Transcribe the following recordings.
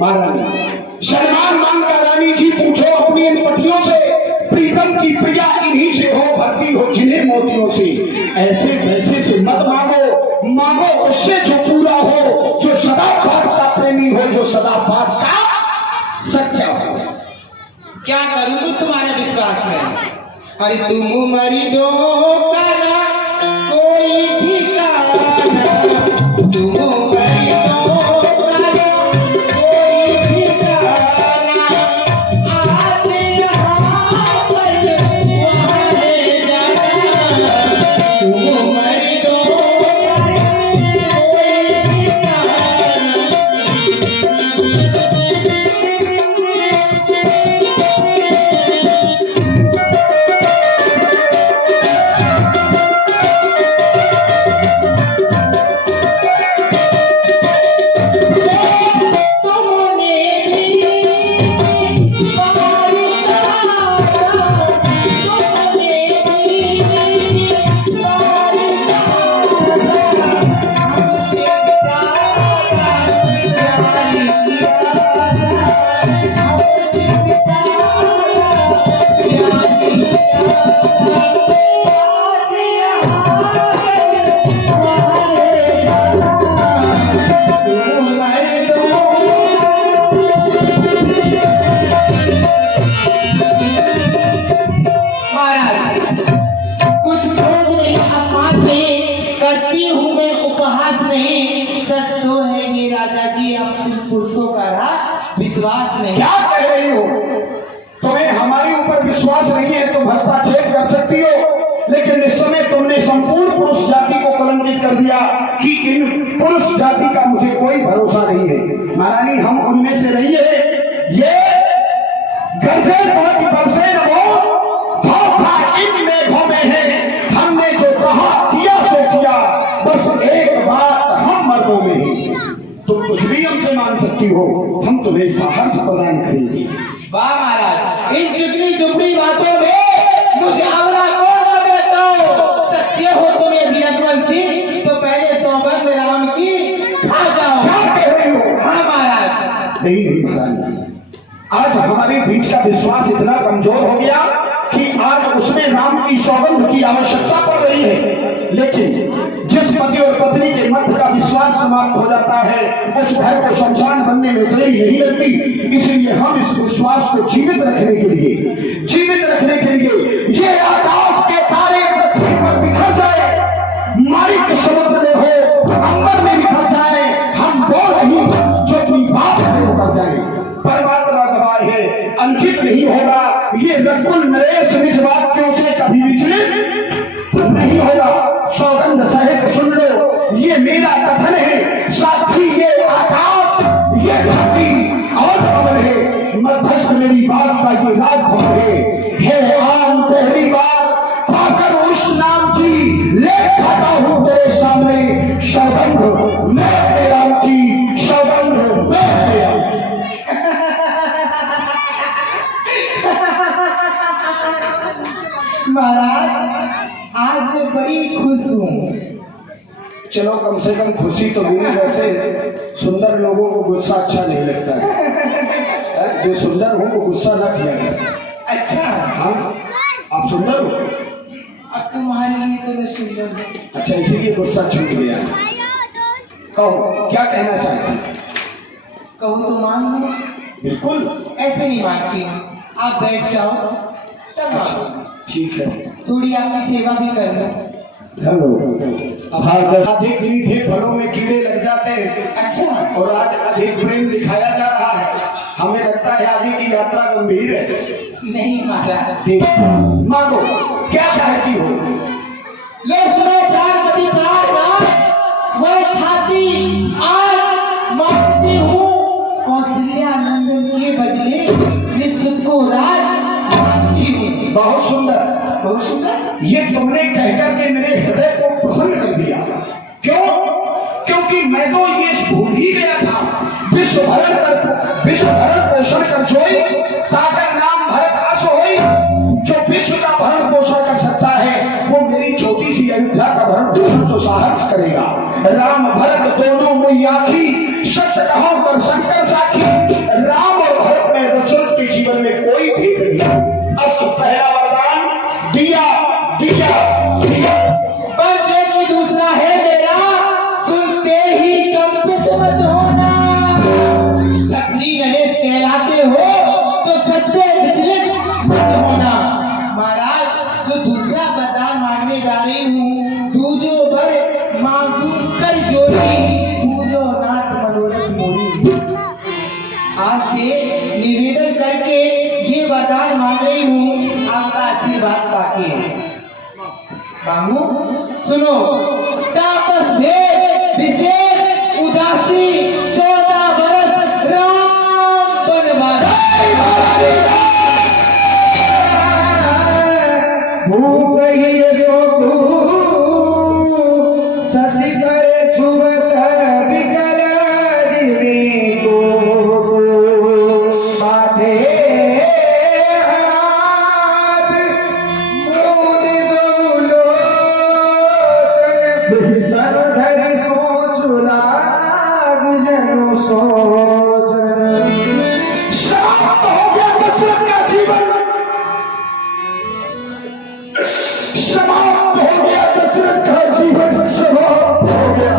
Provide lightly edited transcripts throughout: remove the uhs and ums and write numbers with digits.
महारानी सलमान मांगता रानी जी पूछो अपनी इन पटियों से, प्रीतम की प्रिया इन्हीं से हो, भरती हो जिन्हें मोतियों से। ऐसे वैसे से मत मांगो, मांगो उससे जो पूरा हो, जो सदा बात का प्रेमी हो, जो सदा बात का सच्चा हो। क्या करूं तो तुम्हारा विश्वास है। अरे तुम मरी दो करा कोई ठिकाना, तुम मरी दो करा कोई ठिकाना, आज यहाँ पर वहाँ ले जाना, तुम मरी दो करा कोई ठिकाना। विश्वास नहीं। क्या कह रही हो? तुम्हें हमारे ऊपर विश्वास नहीं है, तुम हस्तक्षेप कर सकती हो, लेकिन इस समय तुमने संपूर्ण पुरुष जाति को कलंकित कर दिया कि इन पुरुष जाति का मुझे कोई भरोसा नहीं है। महारानी हम उनमें से नहीं है। ये गरजे तड़क बरसे इन मेघों में है, हमने जो कहा किया सो किया, बस एक बात हम मर्दों में है। तुम कुछ भी हमसे मान सकती हो, हम तुम्हें साहस प्रदान करेंगे। वाह महाराज, इन चिकनी चुपड़ी बातों में मुझे अमला कौन देता हो? सच्चे हो तुम ये वीरत्वंशी, तो पहले सौगंध राम की खा जाओ। क्या कह रही हो? हाँ महाराज। नहीं महारानी, आज हमारे बीच का विश्वास इतना कमजोर हो गया कि आज उसमें राम की सौगंध की आवश्यकता पड़ रही है। लेकिन जिस पति और पत्नी के मध्य का विश्वास समाप्त हो जाता है, उस घर को शमशान बनने में देरी नहीं लगती। इसलिए हम इस विश्वास को जीवित रखने के लिए ये आकाश के तारे पृथ्वी पर बिखर जाए, मालिक समुद्र में हो, अंबर में बिखर जाए, हम वो नहीं जो अपनी बात से मुकर जाए। परमात्मा गवाह है, अंकित नहीं होगा ये नकुल नरेश निज वाक्यों से कभी विचलित नहीं होगा। सौगंध सहित सुन लो, ये मेरा कथन है, साक्षी ये आकाश, ये धरती और पवन है, मध्यस्थ मेरी बात का ये राजभवन है आम पहली बार पाकर उस नाम की लेख खाता हूं तेरे सामने। सौगंध मैं अपने राम की, सौगंध मैं अपने राम की। महाराज आज मैं बड़ी खुश हूँ। चलो कम से कम खुशी तो मिली। वैसे सुंदर लोगों को गुस्सा अच्छा नहीं लगता है, जो सुंदर हो वो गुस्सा ना किया करता। अच्छा हाँ, आप सुंदर हो। अब तुम्हारे लिए तो मैं सुंदर हूँ। अच्छा, इसीलिए गुस्सा छूट गया। कहो क्या कहना चाहती हैं? कहूँ तो मान लो। बिल्कुल ऐसे नहीं मानती हूँ, आप बैठ जाओ तब मानो। ठीक है, थोड़ी आपकी सेवा भी कर लो। हेलो। अधिक मीठे फलों में कीड़े लग जाते हैं। अच्छा, और आज अधिक प्रेम दिखाया जा रहा है, हमें लगता है आगे की यात्रा गंभीर है। नहीं महाराज। मानो क्या चाहती हो? ले सुनो प्राणपति प्राणनाथ, मैं खाती आज मांगती हूँ कौशल्या नंदन के बदले निश्चित को राज मांगती हूँ। बहुत सुंदर, बहुत सुंदर। ये तुमने कहकर के मेरे हृदय को प्रसन्न कर दिया। क्यों? क्योंकि मैं तो ये भूल ही गया था, विश्व भरण पोषण कर जोई, ताकर नाम भरत आस होई। जो विश्व का भरण पोषण कर सकता है, वो मेरी छोटी सी अयोध्या का भरण पोषण तो साहस करेगा। राम भरत दोनों में आखी, सत्य कहो कर शंकर साखी। आपसे निवेदन करके ये वरदान मांग रही हूँ आपका आशीर्वाद पाके। बाबू सुनो, तापस भेद विशेष उदासी 14 बरस राम वनवास। भूप ही सो शशि करे छुवत विकल जीवी को माथे हाथ मोद दो लोचन धरि सोच लाग जनो सोचन। समाप्त हो गया दशरथ का जीवन, समाप्त हो गया दशरथ का जीवन, समाप्त हो गया।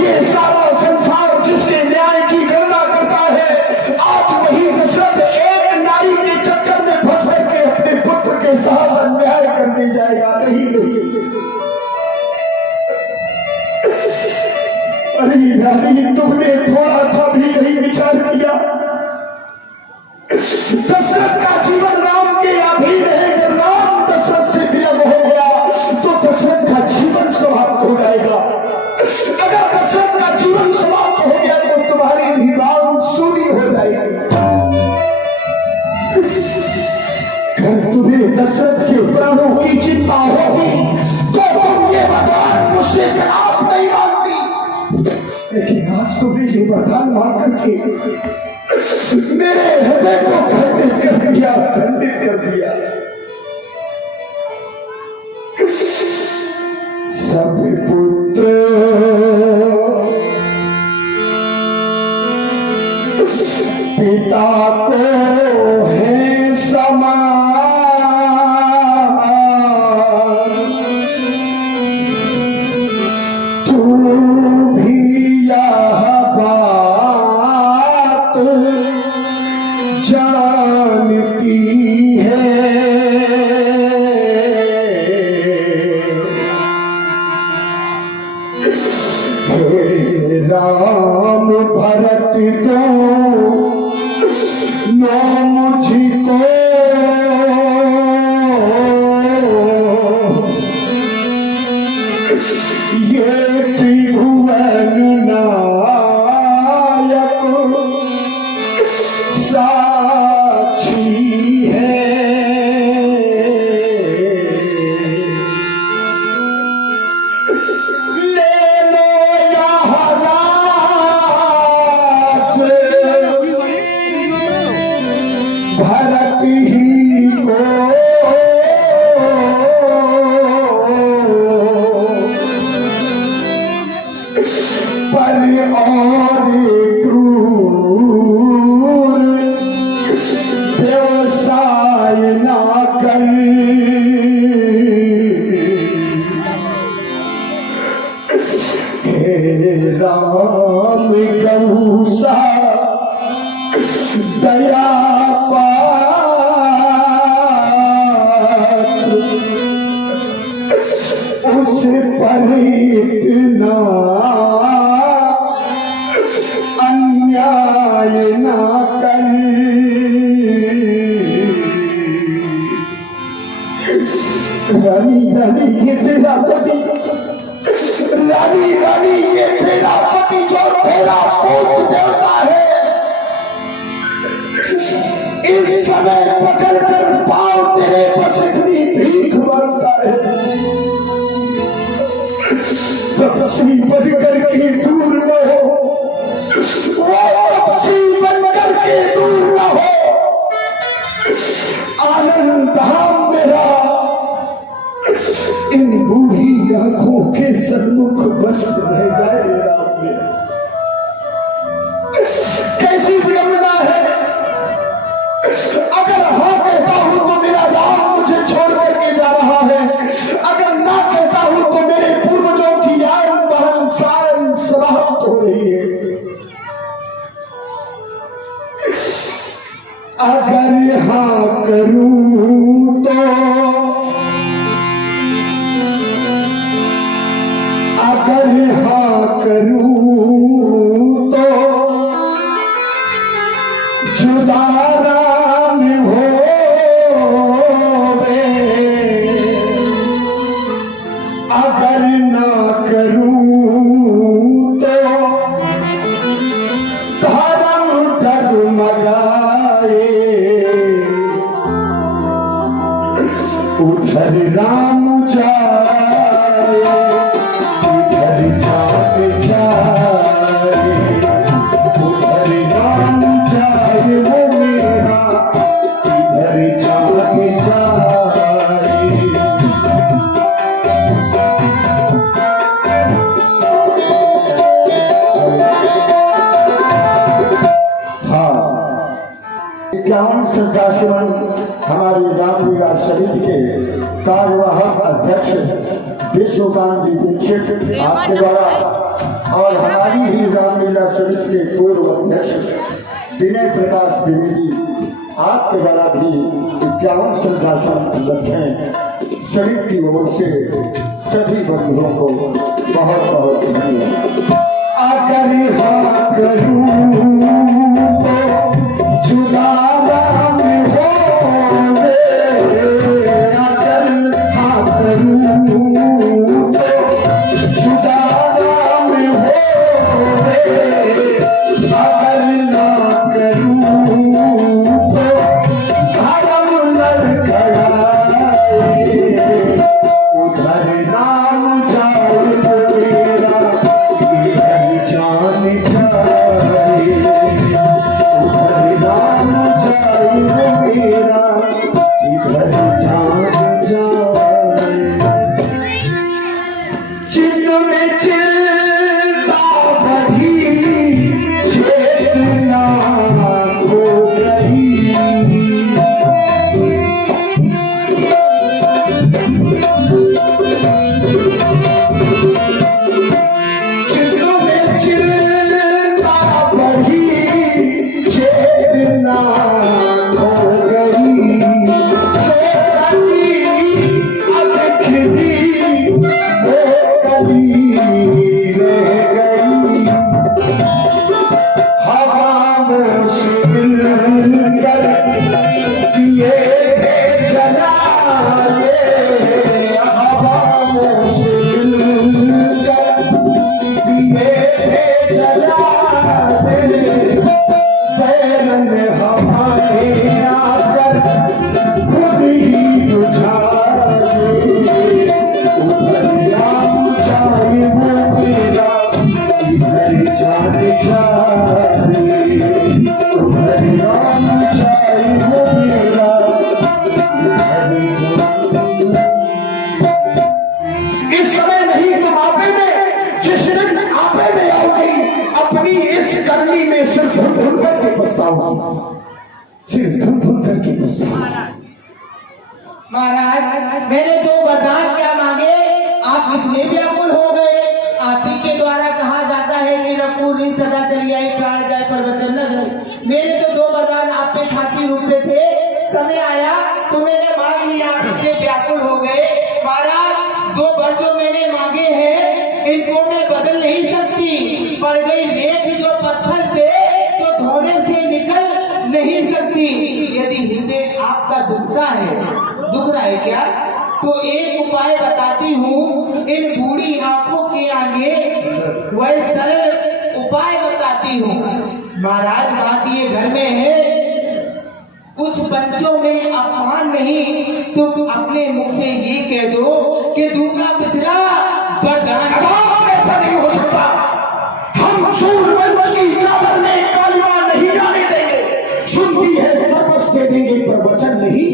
ये सारा संसार जिसके न्याय की गणना करता है, आज वही दशरथ एक नारी के चक्कर में फंस करके अपने पुत्र के साथ अन्याय करने जाएगा। नहीं नहीं, अरे रानी, तुमने थोड़ा सा भी नहीं विचार किया। दशरथ का जीवन राम के अधीन है। अगर राम दशरथ से विलग हो गया तो दशरथ का जीवन समाप्त हो जाएगा। अगर दशरथ का जीवन समाप्त हो गया तो तुम्हारी भी बांसुरी हो जाएगी। अगर तुम्हें दशरथ के प्राणों की चिंता होती तो तुम ये वरदान मुझसे आप नहीं मांगती। लेकिन आज तुम्हें ये वरदान मांग करके मेरे हृदय को खंडित कर दिया, खंडित कर दिया। सब पुत्र पिता को है समान, तू भी यह बात जानती है। हे राम भरत तो नो मुझको ये त्रिभुवन नायक साक्षी है। ले लो यह राज भरत ही को, पर और क्रूर व्यवसाय ना कर। हे राम गौसा दया पात्र, उस पर इतना अन्याय ना कर। रानी रानी ये तेरा पति, रानी रानी ये तेरा पति जो तेरा पूज्य देवता है, इस समय पकड़ कर पाँव तेरे बस इतनी भीख मांगता है। तपस्वी बनकर के दूर न हो, वो तपस्वी बनकर के दूर न हो। आनंद धाम मेरा इन बूढ़ी आंखों के सन्मुख बस रह जाए। राम मेरा कैसी विडंबना है। अगर हाँ कहता हूं तो मेरा राम मुझे छोड़ करके जा रहा है, अगर ना कहता हूं तो मेरे पूर्वजों की आन बहन सारन समाप्त हो रही है। अगर हाँ करूं तो अगर हाँ करूं श्रद्धासुमन हमारे रामलीला समिति के कार्यवाहक अध्यक्ष विश्वकांत जी दीक्षित आपके द्वारा और हमारी ही रामलीला समिति के पूर्व अध्यक्ष विनय प्रकाश द्विवेदी आपके द्वारा भी 51 श्रद्धासुमन उपलब्ध हैं। समिति की ओर से सभी बंधुओं को बहुत बहुत धन्यवाद। आकर महाराज मैंने 2 वरदान क्या मांगे, आप इतने व्याकुल हो गए। आप ही के द्वारा कहा जाता है कि रपूरी सदा चली आई प्राण जाए पर वचन न जाए। मेरे तो 2 वरदान आप पे खातिर रूप में थे, समय आया तो मैंने मांग लिया, आप इतने व्याकुल हो गए। महाराज 2 वर जो मैंने मांगे हैं इनको मैं बदल नहीं सकती। पड़ गई रेत जो पत्थर पे तो धोने से निकल नहीं सकती। यदि हृदय आपका दुख रहा है क्या, तो एक उपाय बताती हूँ। इन बूढ़ी आंखों के आगे वह सरल उपाय बताती हूँ। महाराज बात ये घर में है, कुछ बच्चों में अपमान नहीं, तुम अपने मुख से ये कह दो कि दूंगा पिछला वरदान। ऐसा नहीं हो सकता। हम सूरवंश की चादर में कालिमा नहीं जाने देंगे। सुनती है सर्वस्व दे देंगे पर वचन नहीं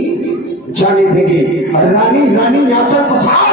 जाने देंगे। रानी रानी आंचल पसार